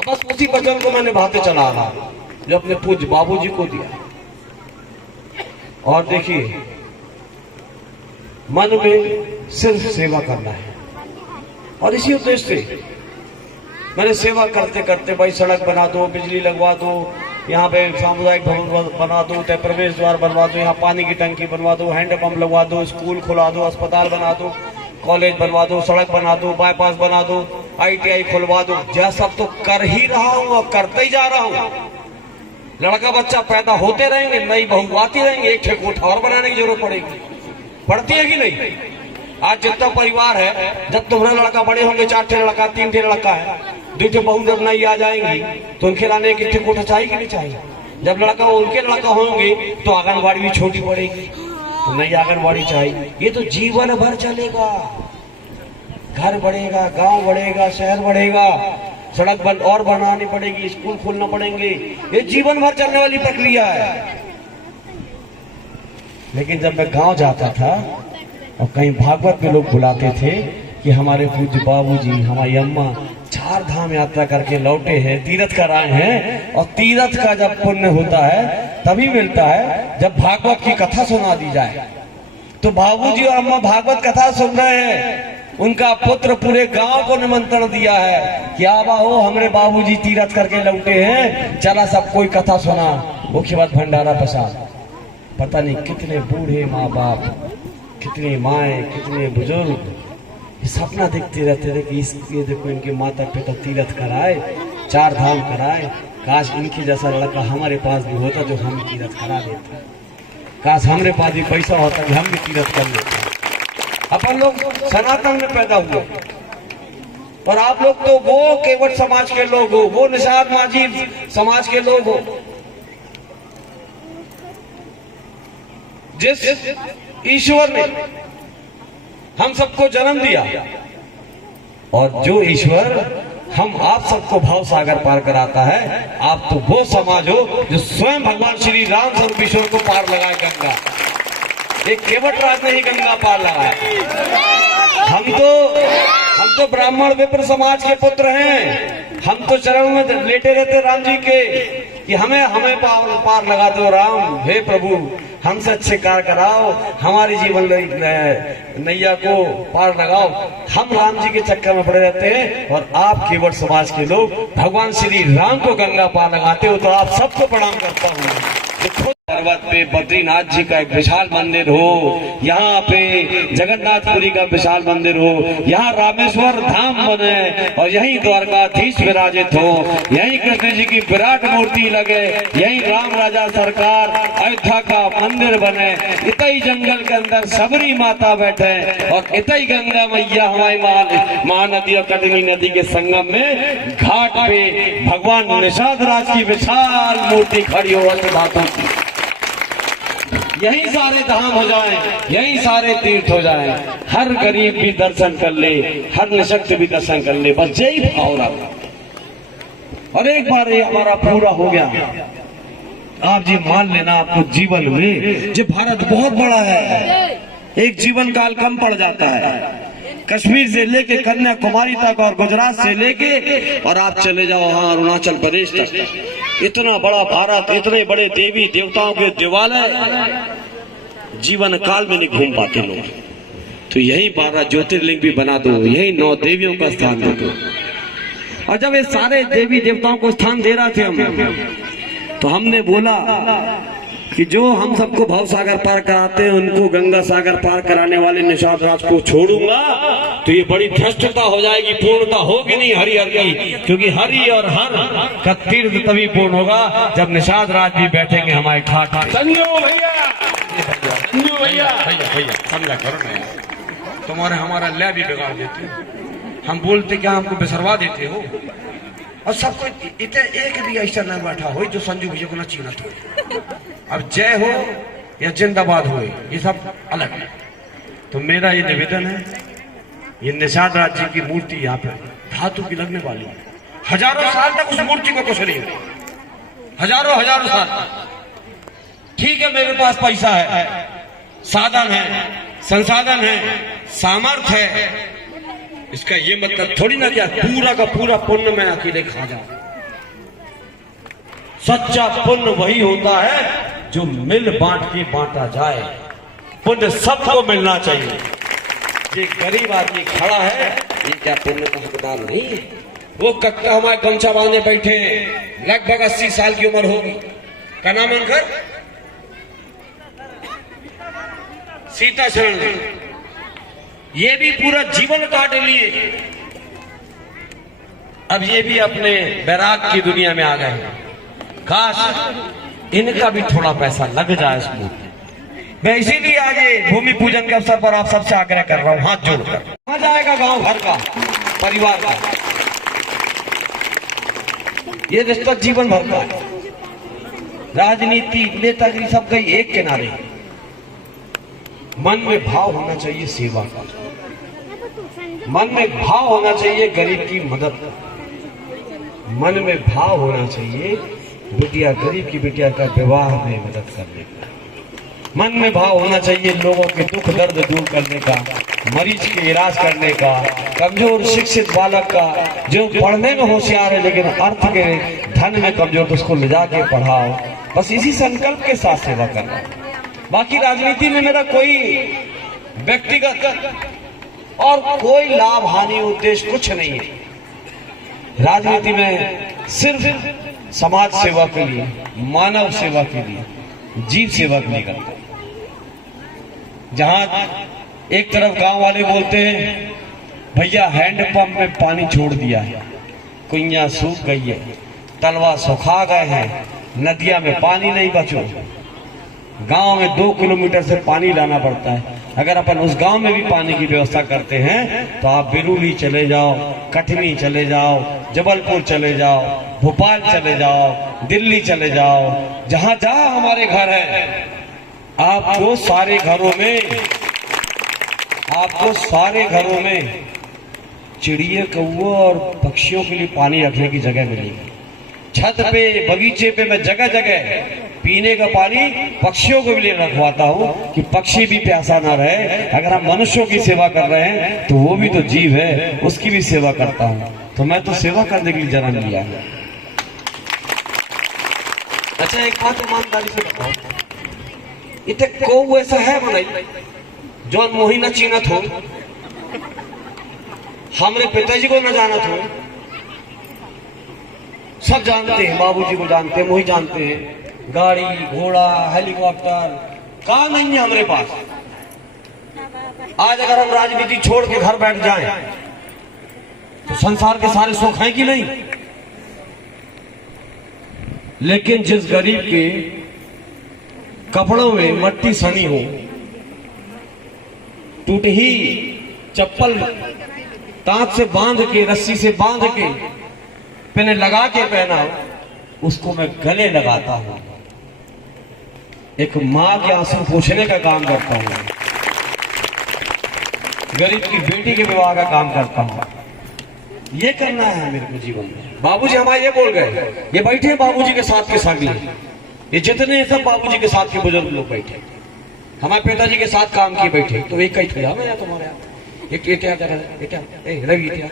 बस उसी वचन को मैं निभाते चला रहा जो अपने पूज्य बाबूजी को दिया। और देखिए, मन में सिर्फ सेवा करना है, और इसी उद्देश्य से मैंने सेवा करते करते, भाई सड़क बना दो, बिजली लगवा दो, यहाँ पे सामुदायिक भवन बना दो, तय प्रवेश द्वार बनवा दो, यहाँ पानी की टंकी बनवा दो, हैंडपंप लगवा दो, स्कूल खुला दो, अस्पताल बना दो, कॉलेज बनवा दो, सड़क बना दो, बाईपास बना दो, ITI खुलवा दो। यह सब तो कर ही रहा हूँ और करते ही जा रहा हूँ। लड़का बच्चा पैदा होते रहेंगे, नई बहू आती रहेंगे, एक ठे कोठा और बनाने की जरूरत पड़ेगी। पड़ती है कि नहीं? आज जितना परिवार है, जब तुम्हारे लड़का बड़े होंगे, 4 ठे लड़का, 3 ठे लड़का है, 2 ठे बहू जब नई आ जाएंगी तो उनके लाने एक ठे कोठा चाहिए कि नहीं चाहिए? जब लड़का उनके लड़का होंगे तो आंगनबाड़ी भी छोटी पड़ेगी, तो नई आंगनबाड़ी चाहिए। ये तो जीवन भर चलेगा। घर बढ़ेगा, गांव बढ़ेगा, शहर बढ़ेगा, सड़क और बनानी पड़ेगी, स्कूल खोलना पड़ेंगे। ये जीवन भर चलने वाली प्रक्रिया है। लेकिन जब मैं गांव जाता था और कहीं भागवत में लोग बुलाते थे कि हमारे पूज्य बाबूजी, हमारी अम्मा 4 धाम यात्रा करके लौटे हैं, तीर्थ कर आए हैं, और तीर्थ का जब पुण्य होता है तभी मिलता है जब भागवत की कथा सुना दी जाए। तो बाबूजी और अम्मा भागवत कथा सुन रहे हैं, उनका पुत्र पूरे गांव को निमंत्रण दिया है कि आबा हो, हमारे बाबूजी तीर्थ करके लौटे हैं, चला सब कोई कथा सुना। मुख्य बात भंडारा प्रसाद। पता नहीं कितने बूढ़े माँ बाप, कितनी माएँ, कितने बुजुर्ग ये सपना देखते रहते थे कि ये देखो, इनके माता पिता तीर्थ कराए, 4 धाम कराए। काश इनके जैसा लड़का हमारे पास भी होता जो हम तीर्थ करा देता। काश हमारे पास भी पैसा होता कि हम भी तीर्थ कर लेते। अपन लोग सनातन में पैदा हुए, और आप लोग तो वो केवट समाज के लोग हो, वो निषाद माझी समाज के लोग हो। जिस ईश्वर ने हम सबको जन्म दिया, और जो ईश्वर हम आप सबको भव सागर पार कराता है, आप तो वो समाज हो जो स्वयं भगवान श्री राम स्वरूप ईश्वर को पार लगाए गंगा। एक केवट राज ने ही गंगा पार लगाया। हम तो ब्राह्मण विप्र समाज के पुत्र हैं। हम तो चरण में लेटे रहते राम जी के कि हमें पार लगा दो राम, हे प्रभु हमसे अच्छे कार्य कराओ, हमारी जीवन नैया को पार लगाओ। हम राम जी के चक्कर में पड़े रहते हैं, और आप केवट समाज के लोग भगवान श्री राम को गंगा पार लगाते हो। तो आप सबको प्रणाम करता हूँ। पर्वत पे बद्रीनाथ जी का एक विशाल मंदिर हो, यहाँ पे जगन्नाथपुरी का विशाल मंदिर हो, यहाँ रामेश्वर धाम बने, और यहीं द्वारकाधीश विराजित हो, यहीं कृष्ण जी की विराट मूर्ति लगे, यहीं राम राजा सरकार अयोध्या का मंदिर बने, इतई जंगल के अंदर सबरी माता बैठे, और इतई गंगा मैया हमारी महानदी और कटनी नदी के संगम में घाट पे भगवान निषाद राज की विशाल मूर्ति खड़ी हो धातु की। यही सारे धाम हो जाएं, यही सारे तीर्थ हो जाएं, हर गरीब भी दर्शन कर ले, हर निशक्त भी दर्शन कर ले, बस यही भाव रहा। और एक बार ये हमारा पूरा हो गया, आप जी मान लेना, आपको जीवन में जो भारत बहुत बड़ा है, एक जीवन काल कम पड़ जाता है। कश्मीर से लेके कन्याकुमारी तक, और गुजरात से लेके, और आप चले जाओ हाँ अरुणाचल प्रदेश तक। इतना बड़ा भारत, इतने बड़े देवी देवताओं के देवालय, जीवन काल में नहीं घूम पाते लोग। तो यही 12 ज्योतिर्लिंग भी बना दो, यही 9 देवियों का स्थान दे दो। और जब ये सारे देवी देवताओं को स्थान दे रहे थे हम, तो हमने बोला कि जो हम सबको भव सागर पार कराते हैं, उनको गंगा सागर पार कराने वाले निषाद राज को छोड़ूंगा तो ये बड़ी भ्रष्टता हो जाएगी, पूर्णता होगी नहीं हरि हर की। क्योंकि हरि और हर का तीर्थ तभी पूर्ण होगा जब निषाद राज भी बैठेंगे हमारे घाट। भैया समझा करो ना, तुम्हारे हमारा लय भी बिगाड़ देते हो। हम बोलते क्या हमको बिसरवा देते हो, और सबको इतने एक भी ऐसा न बैठा हो जो संजू भैया को न चीनत हो। अब जय हो या जिंदाबाद हो, ये सब अलग है। तो मेरा ये निवेदन है, ये निषाद राज जी की मूर्ति यहाँ पे धातु की लगने वाली है। हजारों साल तक उस मूर्ति को कुछ नहीं, हजारों साल। ठीक है, मेरे पास पैसा है, साधन है, संसाधन है, सामर्थ्य है, इसका ये मतलब थोड़ी ना क्या पूरा का पूरा पुण्य मैं अकेले खा जाऊं। सच्चा पुण्य वही होता है जो मिल बांट के बांटा जाए। पुण्य सबको मिलना चाहिए। ये गरीब आदमी खड़ा है, ये क्या पुण्य का हकदार नहीं है? वो कक्का हमारे गमछा बांधे बैठे, लगभग 80 साल की उम्र होगी। का नाम उनका सीता शरण। ये भी पूरा जीवन काट लिए, अब ये भी अपने बैराग की दुनिया में आ गए। काश इनका भी थोड़ा पैसा लग जाए इसमें। मैं इसीलिए आज ये भूमि पूजन के अवसर पर आप सबसे आग्रह कर रहा हूं, हाथ जोड़कर। कहां जाएगा गांव घर का, परिवार का? ये रिश्ता जीवन भर का है। राजनीति, नेतागिरी सब गई एक किनारे। मन में भाव होना चाहिए सेवा का, मन में भाव होना चाहिए गरीब की मदद का, मन में भाव होना चाहिए बिटिया, गरीब की बिटिया का विवाह में मदद करने का, मन में भाव होना चाहिए लोगों के दुख दर्द दूर करने का, मरीज के इलाज करने का, कमजोर शिक्षित बालक का जो पढ़ने में होशियार है लेकिन अर्थ के धन में कमजोर, तो उसको ले जाके पढ़ाओ। बस इसी संकल्प के साथ सेवा करना। बाकी राजनीति में मेरा कोई व्यक्तिगत और कोई लाभ हानि उद्देश्य कुछ नहीं है। राजनीति में सिर्फ समाज सेवा के लिए, मानव सेवा के लिए, जीव सेवा के लिए करता। जहां एक तरफ गांव वाले बोलते हैं भैया हैंडपंप में पानी छोड़ दिया है, कुइयां सूख गई है, तलवा सुखा गए हैं, नदियां में पानी नहीं बचो। गांव में 2 किलोमीटर से पानी लाना पड़ता है। अगर अपन उस गांव में भी पानी की व्यवस्था करते हैं तो आप बिरूली चले जाओ, कटनी चले जाओ, जबलपुर चले जाओ, भोपाल चले जाओ, दिल्ली चले जाओ, जहां जहां हमारे घर है, आपको सारे घरों में चिड़िया, कौओं और पक्षियों के लिए पानी रखने की जगह मिलेगी। छत पे, बगीचे पे मैं जगह जगह पीने का पानी पक्षियों को भी लिए रखवाता हूँ कि पक्षी भी प्यासा ना रहे। अगर हम मनुष्यों की सेवा कर रहे हैं तो वो भी तो जीव है, उसकी भी सेवा करता हूँ। तो मैं तो सेवा करने के लिए जन्म लिया है। अच्छा एक बात ईमानदारी से बताओ, इतने को ऐसा है बनाई जो मोही न चीनत हो, हमारे पिताजी को न जानत हो। सब जानते हैं, बाबूजी को जानते हैं, मोही जानते हैं। गाड़ी घोड़ा हेलीकॉप्टर कहाँ नहीं है हमारे पास। आज अगर हम राजनीति छोड़ के घर बैठ जाएं तो संसार के सारे सुख हैं कि नहीं? लेकिन जिस गरीब के कपड़ों में मट्टी सनी हो, टूटी ही चप्पल तांत से बांध के, रस्सी से बांध के, मैंने लगा के पहना, उसको मैं गले लगाता हूं। एक मां के आंसू पोंछने का काम करता हूं, गरीब की बेटी के विवाह का काम करता हूं। ये करना है मेरे को जीवन में। बाबूजी हमारे ये बोल गए, ये बैठे हैं बाबूजी के साथ के सागले, ये जितने सब बाबूजी के साथ के बुजुर्ग लोग बैठे, हमारे पिताजी के साथ काम किए बैठे, तो एक कहीं था मैं तुम्हारे यहाँ, एक क्या रवि क्या